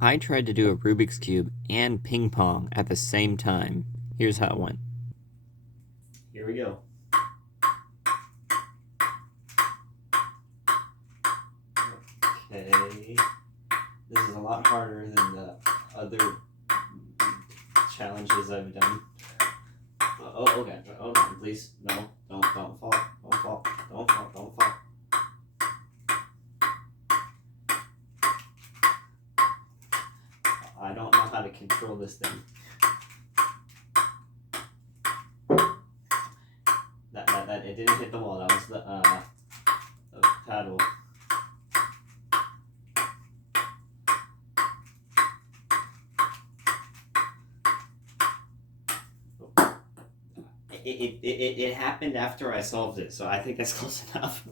I tried to do a Rubik's Cube and ping pong at the same time. Here's how it went. Here we go. Okay. This is a lot harder than the other challenges I've done. Oh, okay. Okay, please. No, don't fall. Don't fall. Don't fall. Don't fall. I don't know how to control this thing. That it didn't hit the wall. That was the paddle. It happened after I solved it, so I think that's close enough.